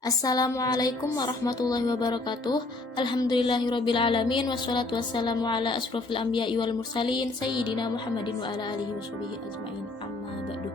Assalamualaikum warahmatullahi wabarakatuh. Alhamdulillahirrabbilalamin. Wassalatu wassalamu ala asrofil anbiya'i wal mursalin Sayyidina Muhammadin wa ala alihi wa sahbihi ajma'in, amma ba'du.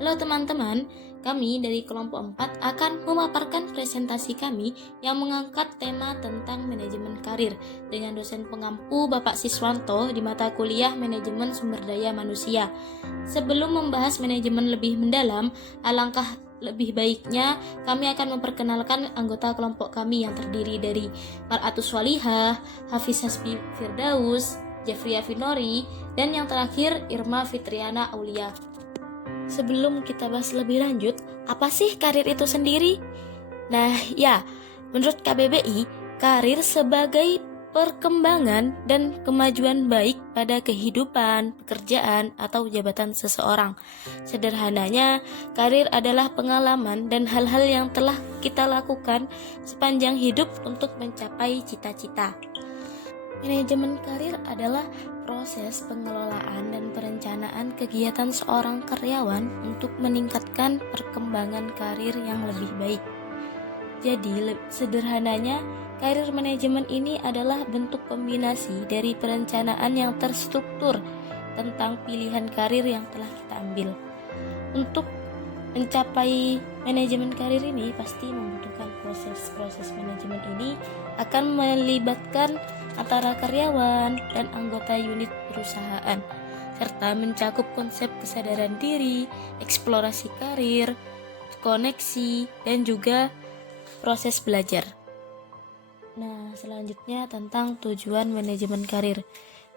Halo teman-teman, kami dari kelompok 4 akan memaparkan presentasi kami yang mengangkat tema tentang manajemen karir dengan dosen pengampu Bapak Siswanto di mata kuliah Manajemen Sumber Daya Manusia. Sebelum membahas manajemen lebih mendalam, alangkah lebih baiknya kami akan memperkenalkan anggota kelompok kami yang terdiri dari Mar'atus Walihah, Hafiz Hasbi Firdaus, Jeffrey Afinori, dan yang terakhir Irma Fitriana Aulia. Sebelum kita bahas lebih lanjut, apa sih karir itu sendiri? Nah ya, menurut KBBI, karir sebagai perkembangan dan kemajuan baik pada kehidupan, pekerjaan, atau jabatan seseorang. Sederhananya, karir adalah pengalaman dan hal-hal yang telah kita lakukan sepanjang hidup untuk mencapai cita-cita. Manajemen karir adalah proses pengelolaan dan perencanaan kegiatan seorang karyawan untuk meningkatkan perkembangan karir yang lebih baik. Jadi, sederhananya, karir manajemen ini adalah bentuk kombinasi dari perencanaan yang terstruktur tentang pilihan karir yang telah kita ambil. Untuk mencapai manajemen karir ini pasti membutuhkan proses manajemen ini akan melibatkan antara karyawan dan anggota unit perusahaan, serta mencakup konsep kesadaran diri, eksplorasi karir, koneksi, dan juga proses belajar. Nah, selanjutnya tentang tujuan manajemen karir.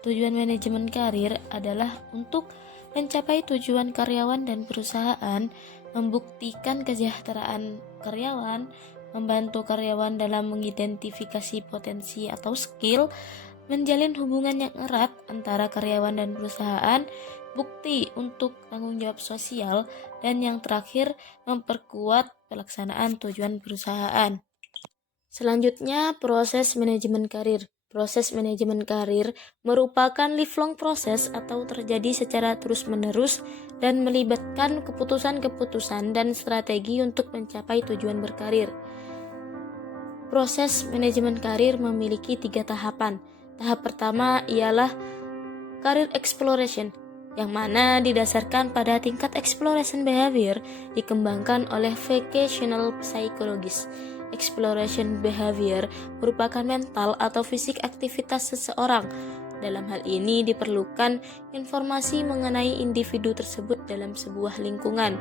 Tujuan manajemen karir adalah untuk mencapai tujuan karyawan dan perusahaan, membuktikan kesejahteraan karyawan, membantu karyawan dalam mengidentifikasi potensi atau skill, menjalin hubungan yang erat antara karyawan dan perusahaan, bukti untuk tanggung jawab sosial, dan yang terakhir memperkuat pelaksanaan tujuan perusahaan. Selanjutnya, proses manajemen karir. Proses manajemen karir merupakan lifelong proses atau terjadi secara terus-menerus dan melibatkan keputusan-keputusan dan strategi untuk mencapai tujuan berkarir. Proses manajemen karir memiliki 3 tahapan. Tahap pertama ialah career exploration, yang mana didasarkan pada tingkat exploration behavior dikembangkan oleh vocational psychologist. Exploration behavior merupakan mental atau fisik aktivitas seseorang. Dalam hal ini diperlukan informasi mengenai individu tersebut dalam sebuah lingkungan.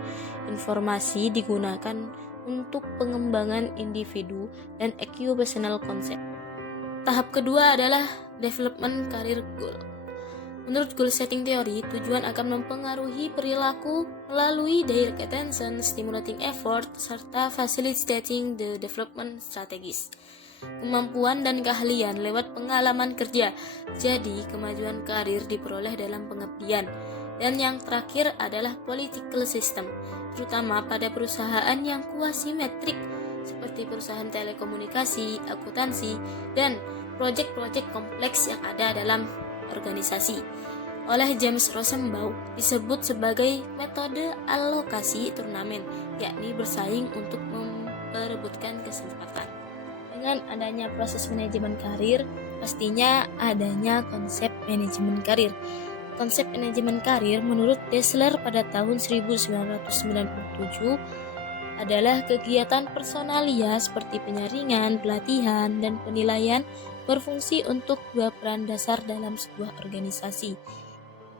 Informasi digunakan untuk pengembangan individu dan occupational concept. Tahap kedua adalah development career goal. Menurut goal setting theory, tujuan akan mempengaruhi perilaku melalui direct attention, stimulating effort, serta facilitating the development strategies. Kemampuan dan keahlian lewat pengalaman kerja. Jadi, kemajuan karir diperoleh dalam pengabdian. Dan yang terakhir adalah political system, terutama pada perusahaan yang kuasimetrik seperti perusahaan telekomunikasi, akuntansi, dan proyek-proyek kompleks yang ada dalam organisasi. Oleh James Rosenbaum disebut sebagai metode alokasi turnamen, yakni bersaing untuk memperebutkan kesempatan. Dengan adanya proses manajemen karir, pastinya adanya konsep manajemen karir. Konsep manajemen karir menurut Dessler pada tahun 1997 adalah kegiatan personalia seperti penyaringan, pelatihan, dan penilaian berfungsi untuk 2 peran dasar dalam sebuah organisasi,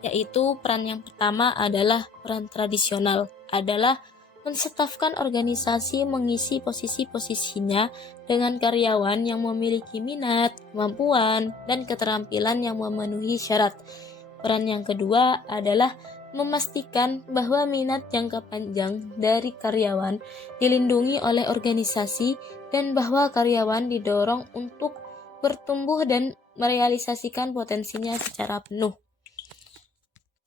yaitu peran yang pertama adalah peran tradisional, adalah mensetafkan organisasi mengisi posisi-posisinya dengan karyawan yang memiliki minat, kemampuan, dan keterampilan yang memenuhi syarat. Peran yang kedua adalah memastikan bahwa minat jangka panjang dari karyawan dilindungi oleh organisasi dan bahwa karyawan didorong untuk bertumbuh dan merealisasikan potensinya secara penuh.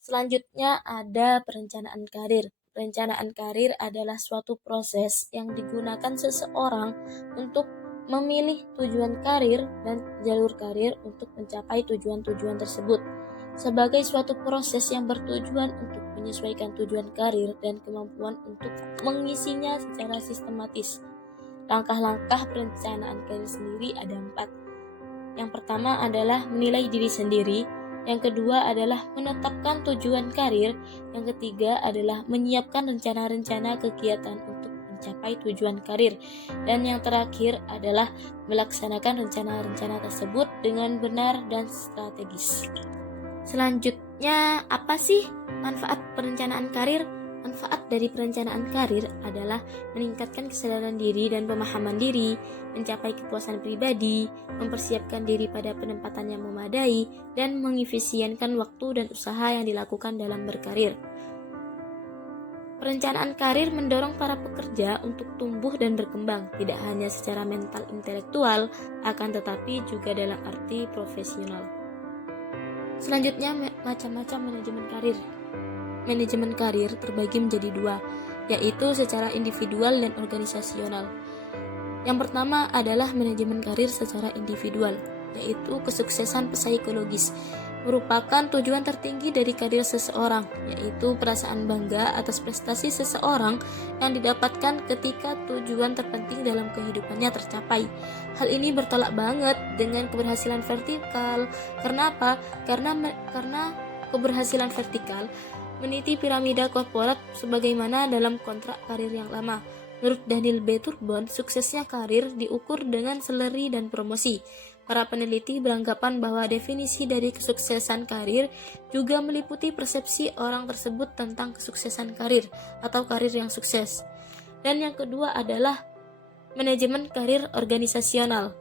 Selanjutnya ada perencanaan karir. Perencanaan karir adalah suatu proses yang digunakan seseorang untuk memilih tujuan karir dan jalur karir untuk mencapai tujuan-tujuan tersebut. Sebagai suatu proses yang bertujuan untuk menyesuaikan tujuan karir dan kemampuan untuk mengisinya secara sistematis. Langkah-langkah perencanaan karir sendiri ada 4. Yang pertama adalah menilai diri sendiri, yang kedua adalah menetapkan tujuan karir, yang ketiga adalah menyiapkan rencana-rencana kegiatan untuk mencapai tujuan karir, dan yang terakhir adalah melaksanakan rencana-rencana tersebut dengan benar dan strategis. Selanjutnya, apa sih manfaat perencanaan karir? Manfaat dari perencanaan karir adalah meningkatkan kesadaran diri dan pemahaman diri, mencapai kepuasan pribadi, mempersiapkan diri pada penempatan yang memadai, dan mengefisienkan waktu dan usaha yang dilakukan dalam berkarir. Perencanaan karir mendorong para pekerja untuk tumbuh dan berkembang, tidak hanya secara mental intelektual, akan tetapi juga dalam arti profesional. Selanjutnya, macam-macam manajemen karir. Manajemen karir terbagi menjadi 2, yaitu secara individual dan organisasional. Yang pertama adalah manajemen karir secara individual, yaitu kesuksesan psikologis, merupakan tujuan tertinggi dari karir seseorang, yaitu perasaan bangga atas prestasi seseorang yang didapatkan ketika tujuan terpenting dalam kehidupannya tercapai. Hal ini bertolak banget dengan keberhasilan vertikal. Karena apa? Karena keberhasilan vertikal meniti piramida korporat sebagaimana dalam kontrak karir yang lama. Menurut Daniel B. Turbon, suksesnya karir diukur dengan seleri dan promosi. Para peneliti beranggapan bahwa definisi dari kesuksesan karir juga meliputi persepsi orang tersebut tentang kesuksesan karir atau karir yang sukses. Dan yang kedua adalah manajemen karir organisasional.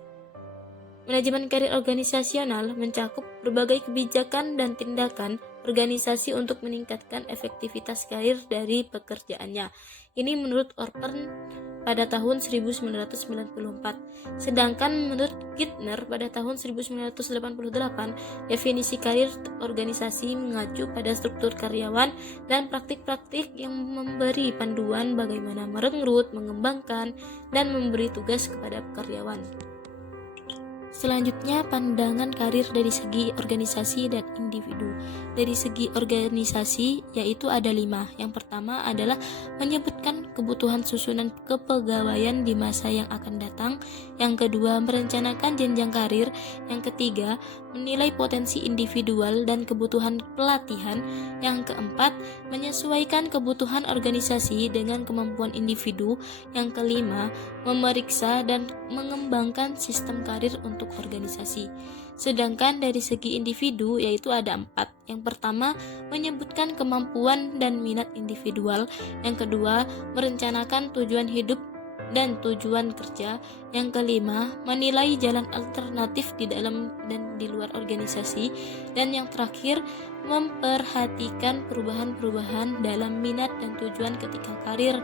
Manajemen karir organisasional mencakup berbagai kebijakan dan tindakan organisasi untuk meningkatkan efektivitas karir dari pekerjaannya. Ini menurut Orpen pada tahun 1994. Sedangkan menurut Gitner pada tahun 1988, definisi karir organisasi mengacu pada struktur karyawan dan praktik-praktik yang memberi panduan bagaimana merekrut, mengembangkan, dan memberi tugas kepada karyawan. Selanjutnya, pandangan karir dari segi organisasi dan individu. Dari segi organisasi, yaitu ada 5. Yang pertama adalah menyebutkan kebutuhan susunan kepegawaian di masa yang akan datang. Yang kedua, merencanakan jenjang karir. Yang ketiga, menilai potensi individual dan kebutuhan pelatihan. Yang keempat, menyesuaikan kebutuhan organisasi dengan kemampuan individu. Yang kelima, memeriksa dan mengembangkan sistem karir untuk organisasi. Sedangkan dari segi individu yaitu ada 4. Yang pertama, menyebutkan kemampuan dan minat individual. Yang kedua, merencanakan tujuan hidup dan tujuan kerja. Yang kelima, menilai jalan alternatif di dalam dan di luar organisasi. Dan yang terakhir, memperhatikan perubahan-perubahan dalam minat dan tujuan ketika karir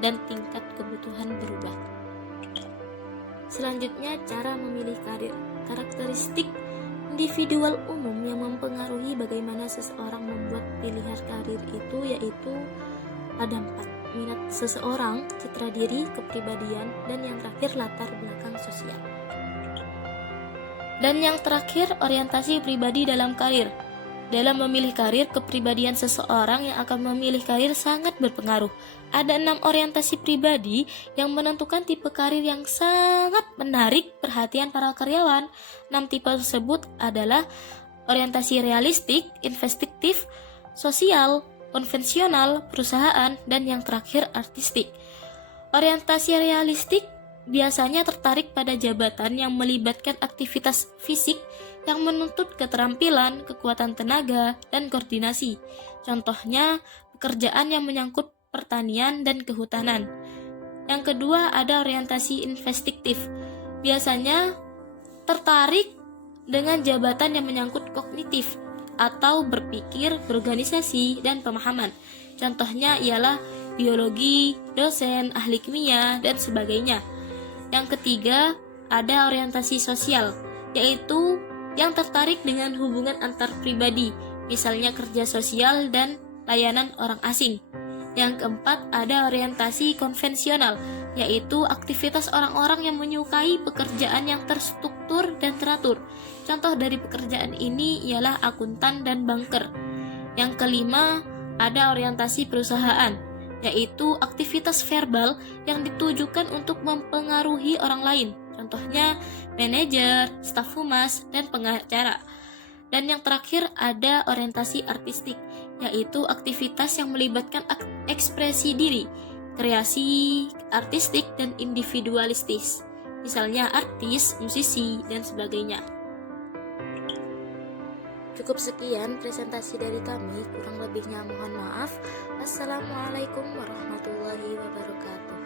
dan tingkat kebutuhan berubah. Selanjutnya, cara memilih karir. Karakteristik individual umum yang mempengaruhi bagaimana seseorang membuat pilihan karir itu yaitu ada 4. Minat seseorang, citra diri, kepribadian, dan yang terakhir latar belakang sosial. Dan yang terakhir, orientasi pribadi dalam karir. Dalam memilih karir, kepribadian seseorang yang akan memilih karir sangat berpengaruh. Ada 6 orientasi pribadi yang menentukan tipe karir yang sangat menarik perhatian para karyawan. 6 tipe tersebut adalah orientasi realistik, investigatif, sosial, konvensional, perusahaan, dan yang terakhir artistik. Orientasi realistik biasanya tertarik pada jabatan yang melibatkan aktivitas fisik yang menuntut keterampilan, kekuatan tenaga, dan koordinasi. Contohnya, pekerjaan yang menyangkut pertanian dan kehutanan. Yang kedua ada orientasi investigatif. Biasanya tertarik dengan jabatan yang menyangkut kognitif atau berpikir, berorganisasi, dan pemahaman. Contohnya ialah biologi, dosen, ahli kimia, dan sebagainya. Yang ketiga ada orientasi sosial, yaitu yang tertarik dengan hubungan antar pribadi, misalnya kerja sosial dan layanan orang asing. Yang keempat ada orientasi konvensional, yaitu aktivitas orang-orang yang menyukai pekerjaan yang terstruktur dan teratur. Contoh dari pekerjaan ini ialah akuntan dan banker. Yang kelima ada orientasi perusahaan, yaitu aktivitas verbal yang ditujukan untuk mempengaruhi orang lain. Contohnya manajer, staf humas, dan pengacara. Dan yang terakhir ada orientasi artistik, yaitu aktivitas yang melibatkan ekspresi diri, kreasi artistik, dan individualistis. Misalnya artis, musisi, dan sebagainya. Cukup sekian presentasi dari kami, kurang lebihnya mohon maaf. Wassalamualaikum warahmatullahi wabarakatuh.